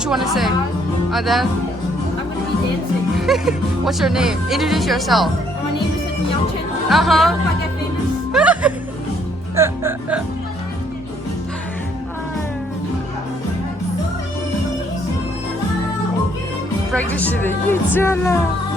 What you want to say? Then I'm gonna be dancing. what's your name? Introduce yourself. My name is Yangchen. Uh-huh. I hope I get famous. Practice it. 있잖아.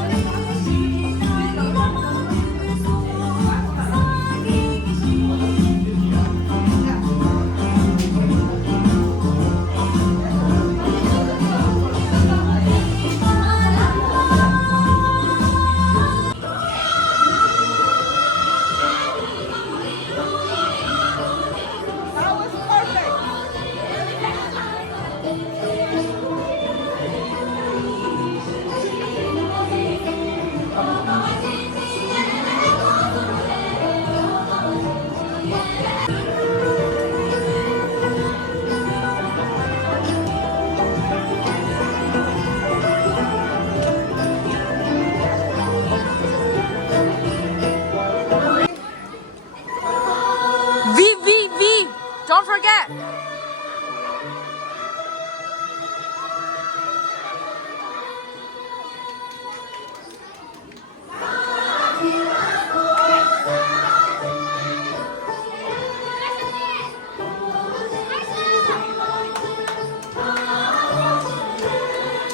V. Don't forget.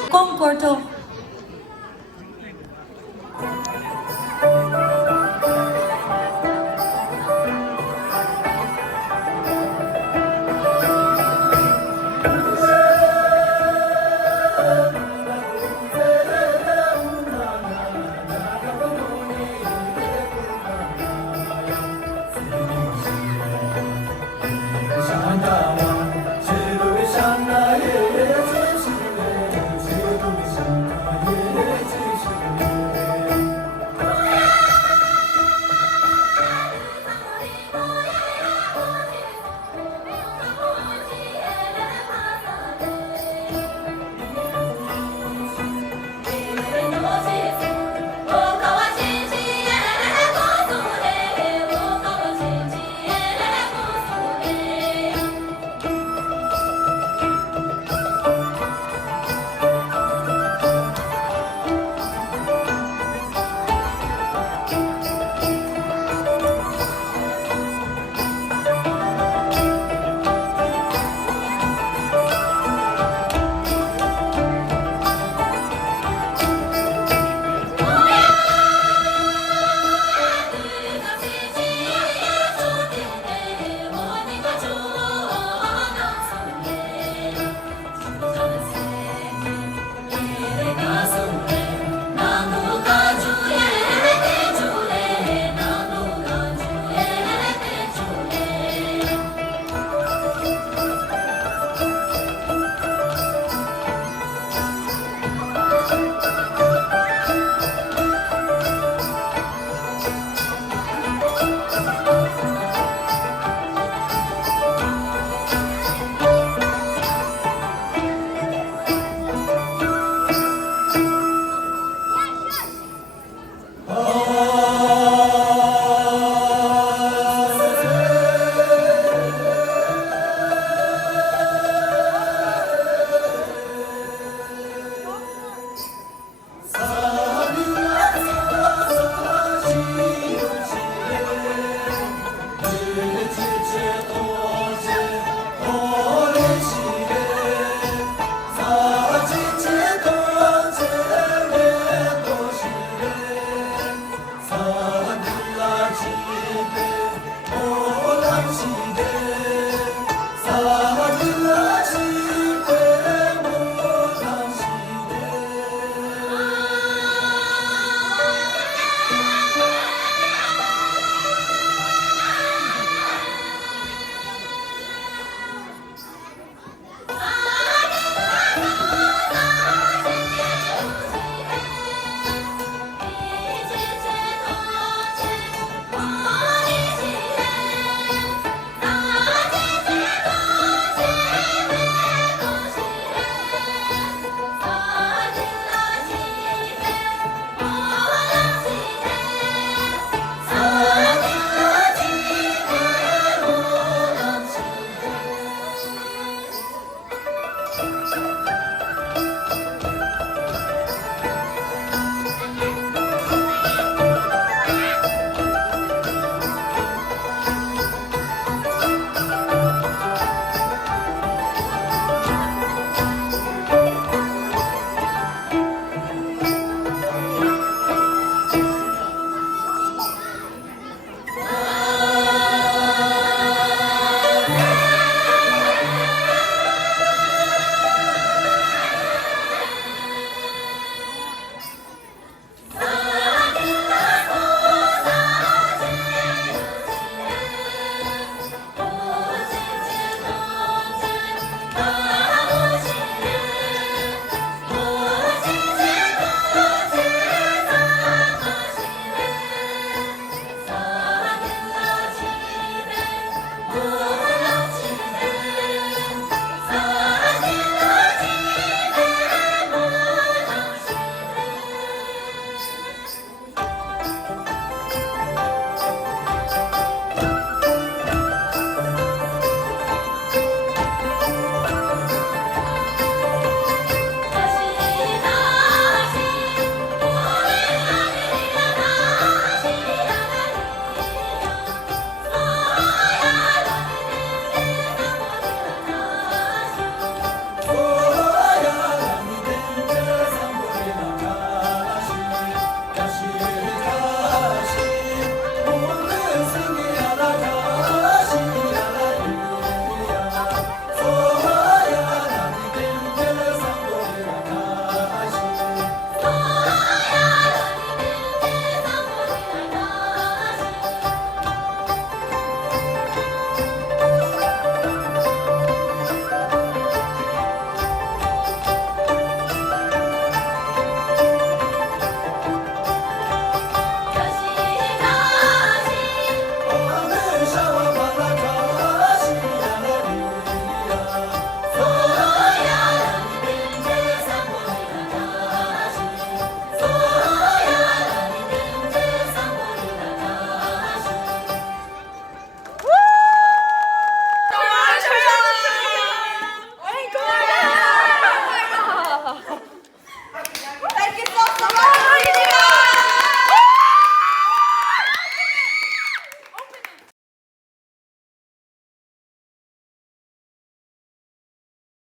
Concordo.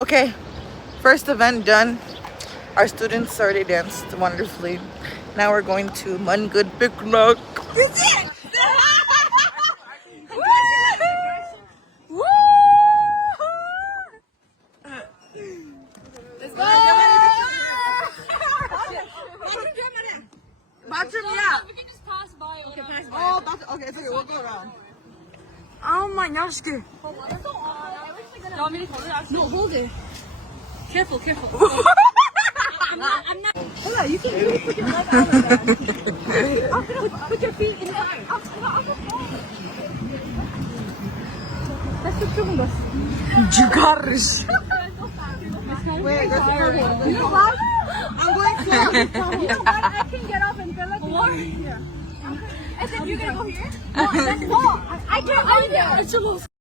Okay, first event done. Our students already danced wonderfully. Now we're going to Mungud Picnic. We can just pass by. Okay, pass by. Oh, okay, it's okay. We'll go around. Oh my gosh. You want me to hold it? No, hold it. Careful, careful. I'm not. Hold on, you can put your leg out of that. Put your feet inside. That's the 조금 더. Jugaris. Wait, that's You know what? I'm going slow. You know what? I can get up and go like here. And then you're gonna go here? No, I can't go there.